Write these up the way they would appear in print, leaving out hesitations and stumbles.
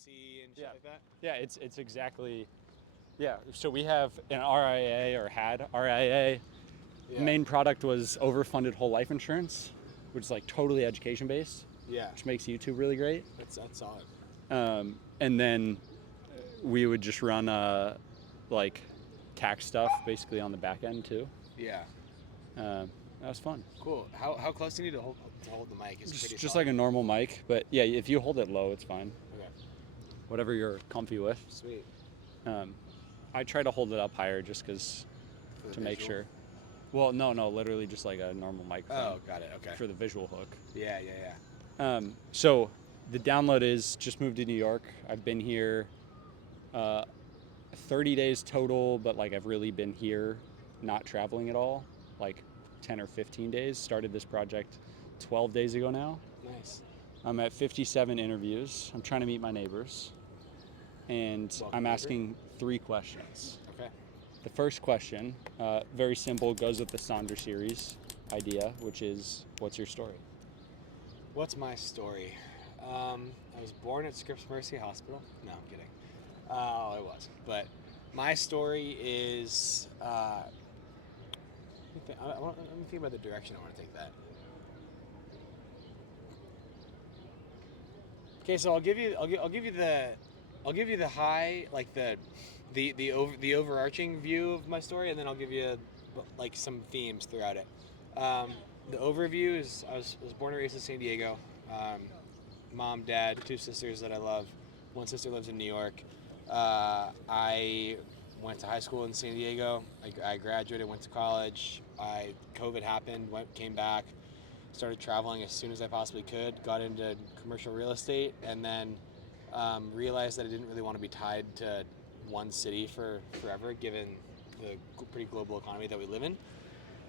pussy and shit like that? Yeah, it's exactly. Yeah, so we have an RIA or had RIA. Yeah. Main product was overfunded whole life insurance, which is like totally education based, Yeah. which makes YouTube really great. That's solid. And then we would just run like tax stuff basically on the back end too. Yeah. That was fun. Cool. How close do you need to hold the mic? It's pretty Just solid. like a normal mic, but yeah, if you hold it low, it's fine. Okay. Whatever you're comfy with. Sweet. I try to hold it up higher just because to make sure. Well, no, literally just like a normal microphone. Oh, got it. Okay. For the visual hook. Yeah. So the download is just moved to New York. I've been here 30 days total, but like I've really been here not traveling at all, like 10 or 15 days. Started this project 12 days ago now. Nice. I'm at 57 interviews. I'm trying to meet my neighbors. And I'm asking 3 questions. Okay. The first question, very simple, goes with the Sonder Series idea, which is, what's your story? What's my story? I was born at Scripps Mercy Hospital. No, I'm kidding. I was. But my story is, let me think about the direction I want to take that. Okay, so I'll give you the high, like the overarching view of my story, and then I'll give you like some themes throughout it. The overview is I was born and raised in San Diego. Mom, dad, 2 sisters that I love. 1 sister lives in New York. I went to high school in San Diego. I graduated, went to college. COVID happened, came back, started traveling as soon as I possibly could. Got into commercial real estate, and then realized that I didn't really want to be tied to one city for forever, given the pretty global economy that we live in.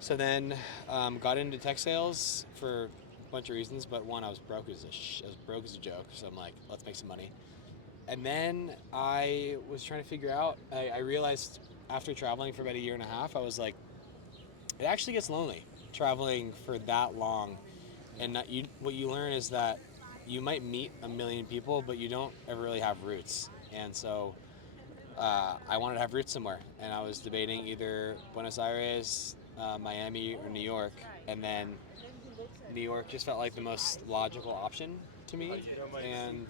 So then got into tech sales for a bunch of reasons, but one, I was broke as a joke. So I'm like, let's make some money. And then I was trying to figure out. I realized after traveling for about 1.5 years, I was like, it actually gets lonely traveling for that long. And what you learn is that you might meet 1 million people, but you don't ever really have roots. And so I wanted to have roots somewhere, and I was debating either Buenos Aires, Miami, or New York, and then New York just felt like the most logical option to me. And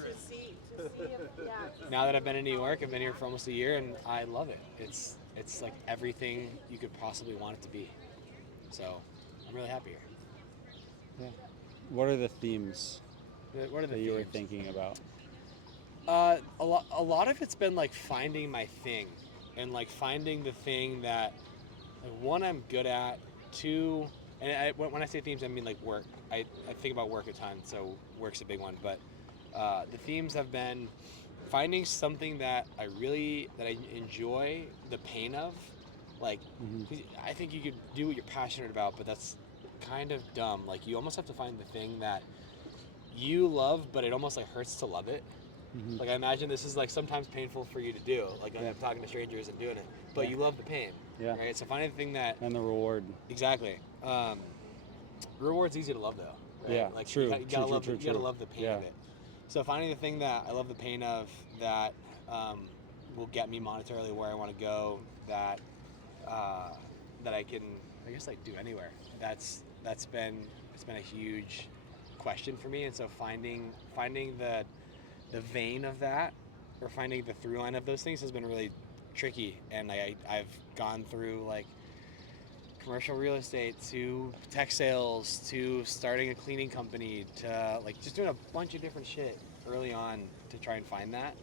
now that I've been in New York, I've been here for almost 1 year, and I love it. It's like everything you could possibly want it to be. So I'm really happy here. Yeah. What are the themes What are the that themes you were thinking about? A lot of it's been like finding my thing, and like finding the thing that, like, 1, I'm good at, 2, and when I say themes, I mean like work. I think about work a ton, so work's a big one. But the themes have been finding something that I enjoy the pain of. Like, I think you could do what you're passionate about, but that's kind of dumb. Like, you almost have to find the thing that you love, but it almost like hurts to love it. Like, I imagine this is like sometimes painful for you to do. Like, I'm talking to strangers and doing it, but you love the pain. Yeah. Right. So finding the thing that And the reward. Exactly. Reward's easy to love though. Right? Yeah. Like, True. You gotta love the pain of it. So finding the thing that I love the pain of, that will get me monetarily where I want to go, that I can, I guess, like, do anywhere. It's been a huge question for me, and so finding the vein of that, or finding the through line of those things, has been really tricky. And I've gone through like commercial real estate to tech sales to starting a cleaning company to like just doing a bunch of different shit early on to try and find that.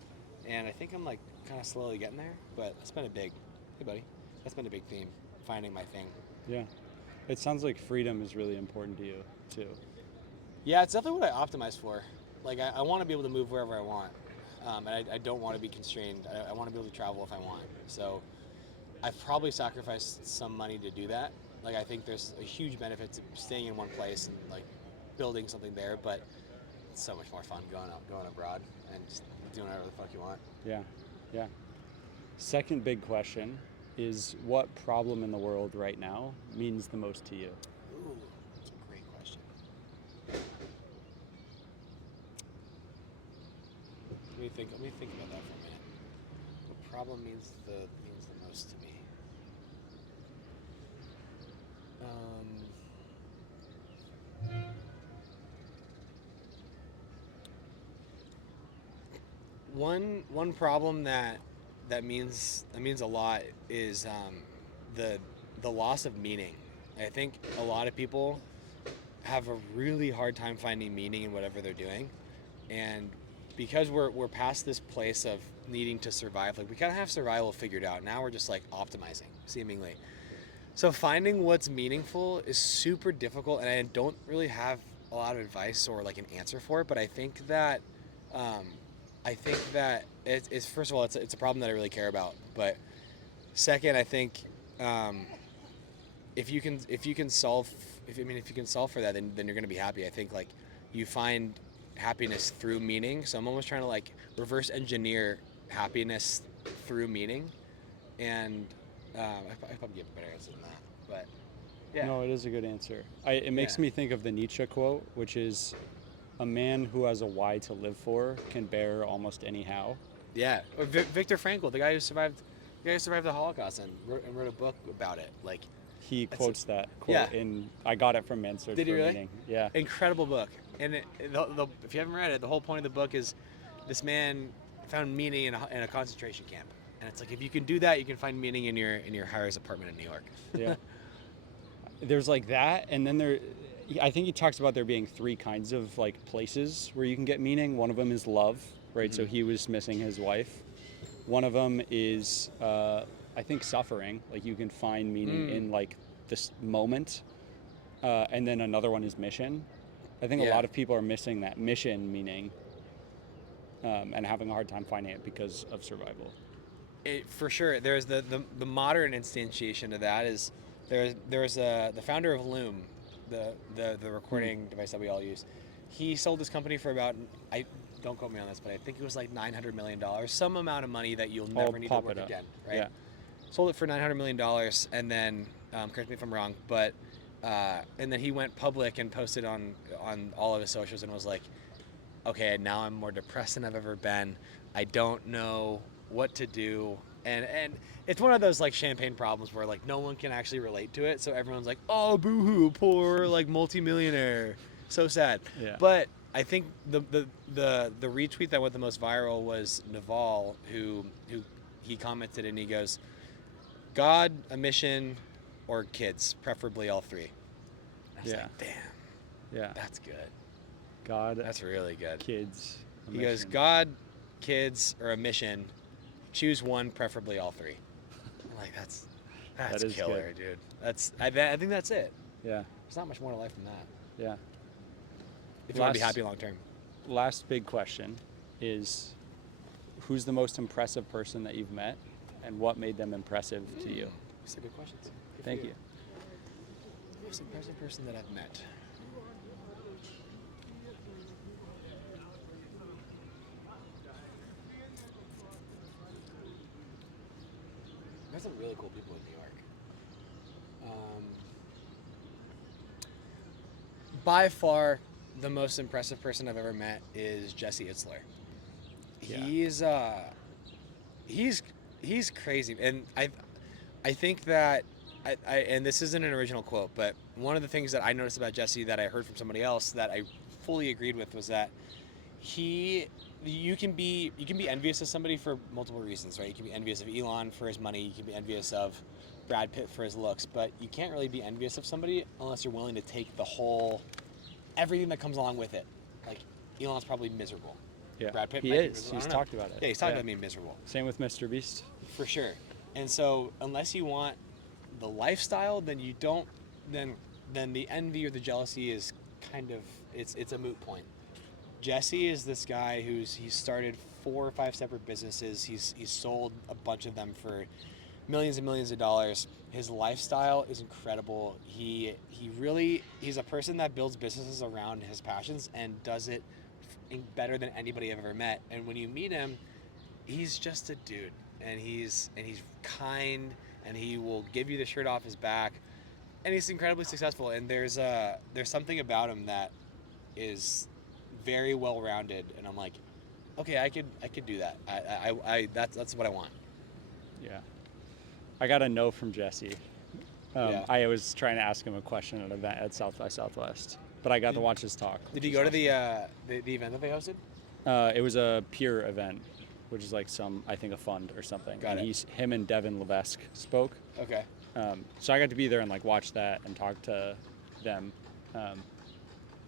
And I think I'm like kind of slowly getting there, but it's been a big, hey buddy, that's been a big theme, finding my thing. Yeah. It sounds like freedom is really important to you too. Yeah, it's definitely what I optimize for. Like, I want to be able to move wherever I want, and I don't want to be constrained. I want to be able to travel if I want. So I've probably sacrificed some money to do that. Like, I think there's a huge benefit to staying in one place and like building something there, but it's so much more fun going abroad and just doing whatever the fuck you want. Yeah. Second big question is, what problem in the world right now means the most to you? Ooh, that's a great question. Let me think about that for a minute. What problem means the most to me? One problem that means a lot is the loss of meaning. I think a lot of people have a really hard time finding meaning in whatever they're doing, and because we're past this place of needing to survive, like we kind of have survival figured out. Now we're just like optimizing, seemingly. So finding what's meaningful is super difficult, and I don't really have a lot of advice or like an answer for it. But um, I think that it's first of all, it's a problem that I really care about. But second, I think if you can solve if you can solve for that, then you're gonna be happy. I think like you find happiness through meaning. So I'm almost trying to like reverse engineer happiness through meaning, and I probably give a better answer than that. But yeah, No, it is a good answer. It makes Yeah. me think of the Nietzsche quote, which is, "A man who has a why to live for can bear almost any how." yeah. Or Viktor Frankl, the guy who survived the Holocaust and wrote a book about it. Like, He That's a- quotes that yeah. quote in. I got it from Man's Search Did for he really? Meaning. Yeah. Incredible book. And if you haven't read it, the whole point of the book is this man found meaning in a concentration camp. And it's like if you can do that, you can find meaning in your high-rise apartment in New York. Yeah. There's like that, and then I think he talks about there being three kinds of like places where you can get meaning. One of them is love, right? So he was missing his wife. One of them is I think suffering, like you can find meaning in like this moment. And then another one is mission. I think a Yeah. lot of people are missing that mission meaning, and having a hard time finding it because of survival. For sure, there's the modern instantiation of that is there's the founder of Loom, the recording device that we all use. He sold his company for about, I don't quote me on this, but I think it was like $900 million, some amount of money that you'll never need to pop work it up. again, right? Yeah. Sold it for $900 million, and then correct me if I'm wrong, but and then he went public and posted on all of his socials and was like, okay, now I'm more depressed than I've ever been. I don't know what to do. And it's one of those like champagne problems where like no one can actually relate to it. So everyone's like, oh, boo-hoo, poor like multimillionaire. So sad. Yeah. But I think the retweet that went the most viral was Naval, who he commented and he goes, God, a mission, or kids, preferably all three. I was Yeah. like, damn, Yeah. that's good. God, That's really good. kids. a He goes, mission. God, kids, or a mission. Choose one, preferably all three. I'm like, that's That is killer, good. dude. I think that's it. Yeah. There's not much more to life than that. Yeah. If you want to be Last- happy long term. Last big question is, who's the most impressive person that you've met, and what made them impressive to you? These are good questions. Good for Thank you. Most impressive person that I've met. There's some really cool people in New York. By far, the most impressive person I've ever met is Jesse Itzler. Yeah. He's crazy, and I think that I and this isn't an original quote, but one of the things that I noticed about Jesse that I heard from somebody else that I fully agreed with was that you can be envious of somebody for multiple reasons, right? You can be envious of Elon for his money, you can be envious of Brad Pitt for his looks, but you can't really be envious of somebody unless you're willing to take everything that comes along with it. Like Elon's probably miserable. Yeah. Brad Pitt He might be is. miserable. I He's don't know. talked about it. Yeah, he's talked about being miserable. Same with Mr. Beast. For sure. And so unless you want the lifestyle, then you don't then the envy or the jealousy is kind of it's a moot point. Jesse is this guy he's started 4 or 5 separate businesses. He's sold a bunch of them for millions and millions of dollars. His lifestyle is incredible. He's a person that builds businesses around his passions and does it better than anybody I've ever met. And when you meet him, he's just a dude, and he's kind, and he will give you the shirt off his back, and he's incredibly successful. And there's something about him that is very well rounded, and I'm like, okay, I could do that. That's what I want. Yeah. I got a no from Jesse. Yeah. I was trying to ask him a question at an event at South by Southwest, but I got to watch his talk. Did you go to the event that they hosted? It was a peer event, which is like I think a fund or something. Got it. Him and Devin Levesque spoke. Okay. So I got to be there and like watch that and talk to them.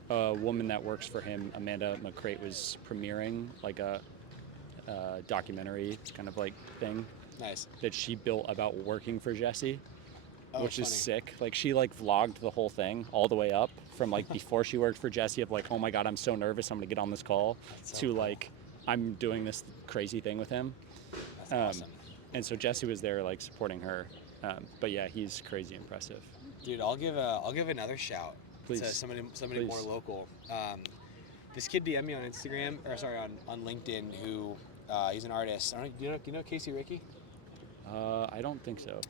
A woman that works for him, Amanda McCrate, was premiering like a documentary kind of like thing. Nice. That she built about working for Jesse, which funny. is sick. Like she like vlogged the whole thing all the way up from like before she worked for Jesse of like, oh my God, I'm so nervous, I'm gonna get on this call, That's so to cool. like, I'm doing this crazy thing with him. That's awesome. And so Jesse was there like supporting her. But yeah, he's crazy impressive. Dude, I'll give another shout Please. to somebody Please. more local. This kid DM'd me on Instagram, or sorry, on LinkedIn, who he's an artist. I don't know, do you know Casey Ricky? I don't think so.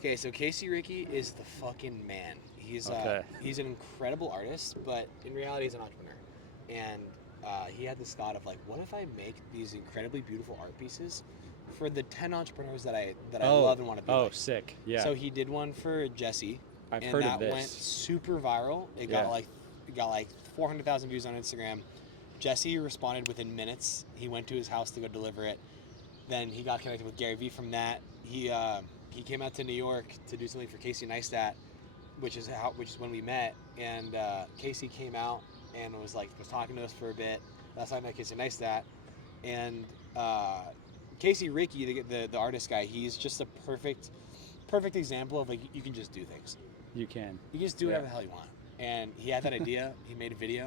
Okay, so Casey Ricky is the fucking man. He's Okay. He's an incredible artist, but in reality, he's an entrepreneur. And he had this thought of like, what if I make these incredibly beautiful art pieces for the 10 entrepreneurs that I love and want to be like. Sick. Yeah. So he did one for Jesse. I've and heard that of this. went super viral. It Yeah. got like 400,000 views on Instagram. Jesse responded within minutes. He went to his house to go deliver it. Then he got connected with Gary Vee from that. He came out to New York to do something for Casey Neistat, which is when we met. And Casey came out and was talking to us for a bit. That's how I met Casey Neistat. And Casey Ricky, the artist guy, he's just a perfect example of like you can just do things. You can. You can just do whatever the hell you want. And he had that idea. He made a video,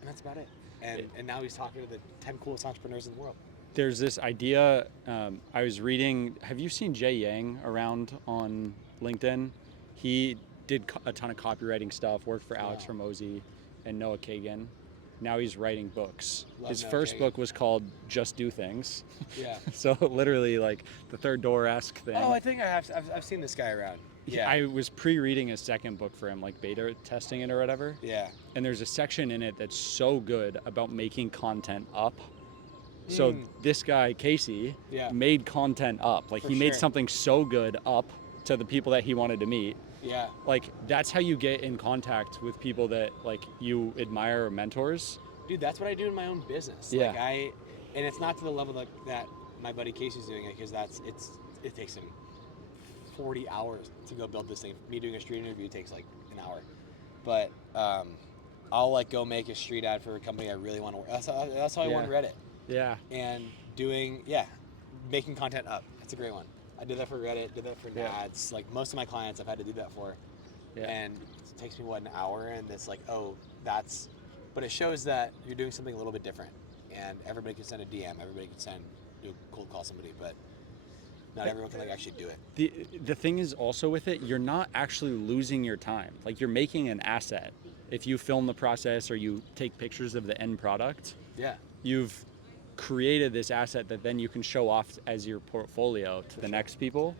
and that's about it. And now he's talking to the 10 coolest entrepreneurs in the world. There's this idea. I was reading. Have you seen Jay Yang around on LinkedIn? He did a ton of copywriting stuff. Worked for Alex Hormozy and Noah Kagan. Now he's writing books. His Noah first Kagan. book was called Just Do Things. Yeah. So literally like the third door-esque thing. Oh, I think I've seen this guy around. Yeah. I was pre-reading his second book for him, like beta testing it or whatever. Yeah. And there's a section in it that's so good about making content up. So this guy, Casey, Yeah. made content up. Like For he made sure. something so good up to the people that he wanted to meet. Yeah. Like that's how you get in contact with people that like you admire or mentors. Dude, that's what I do in my own business. Yeah. Like and it's not to the level that my buddy Casey's doing it, because it takes him 40 hours to go build this thing. Me doing a street interview takes like an hour. But I'll like go make a street ad for a company I really want to work. That's how I won Reddit. Yeah. And making content up. That's a great one. I did that for Reddit, did that for Nads. Like most of my clients I've had to do that for. Yeah. And it takes me an hour, and it's like, but it shows that you're doing something a little bit different. And everybody can send a DM, everybody can do a cold call somebody, but not everyone can like actually do it. The thing is also with it, you're not actually losing your time. Like you're making an asset. If you film the process or you take pictures of the end product, Yeah. you've created this asset that then you can show off as your portfolio to the next people.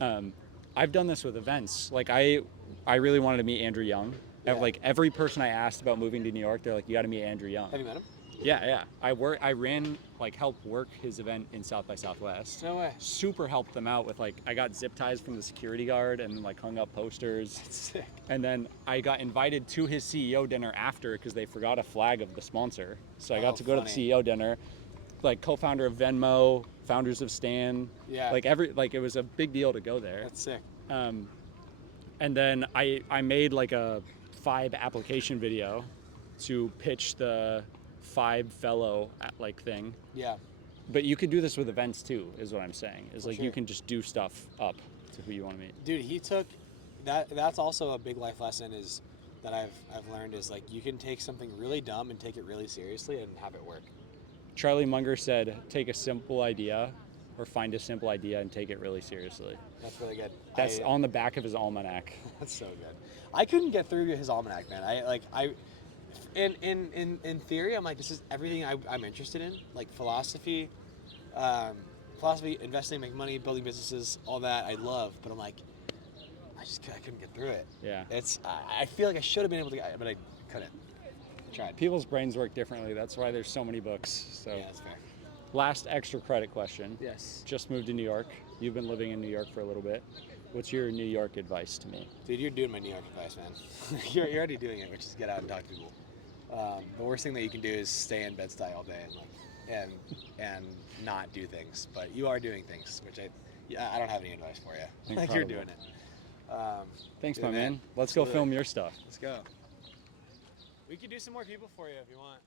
I've done this with events. Like I really wanted to meet Andrew Young. Yeah. Like every person I asked about moving to New York, they're like, you got to meet Andrew Young. Have you met him? Yeah. I helped work his event in South by Southwest. No way. Super helped them out with I got zip ties from the security guard and like hung up posters. That's sick. And then I got invited to his CEO dinner after because they forgot a flag of the sponsor. So I got to go to the funny. CEO dinner, like co-founder of Venmo, founders of Stan. Yeah. It was a big deal to go there. That's sick. And then I made like a FIBE application video to pitch the FIBE fellow thing. Yeah. But you could do this with events too, is what I'm saying. Is For like sure. you can just do stuff up to who you want to meet. Dude, he took that. That's also a big life lesson is that I've learned is like you can take something really dumb and take it really seriously and have it work. Charlie Munger said, take a simple idea or find a simple idea and take it really seriously. That's really good. That's on the back of his almanac. That's so good. I couldn't get through his almanac, man. In theory, I'm like, this is everything I'm interested in, like philosophy, investing, making money, building businesses, all that I love. But I'm like, I couldn't get through it. Yeah. I feel like I should have been able to, but I couldn't. tried. People's brains work differently. That's why there's so many books. So Yeah, that's fair. last extra credit question. Yes. Just moved to New York. You've been living in New York for a little bit. What's your New York advice to me? Dude, you're doing my New York advice, man. you're already doing it, which is get out and talk to people. The worst thing that you can do is stay in Bed-Stuy all day and not do things. But you are doing things, which I don't have any advice for you. Like, you're doing it. Thanks, dude, my man. Let's go film your stuff. Let's go. We could do some more people for you if you want.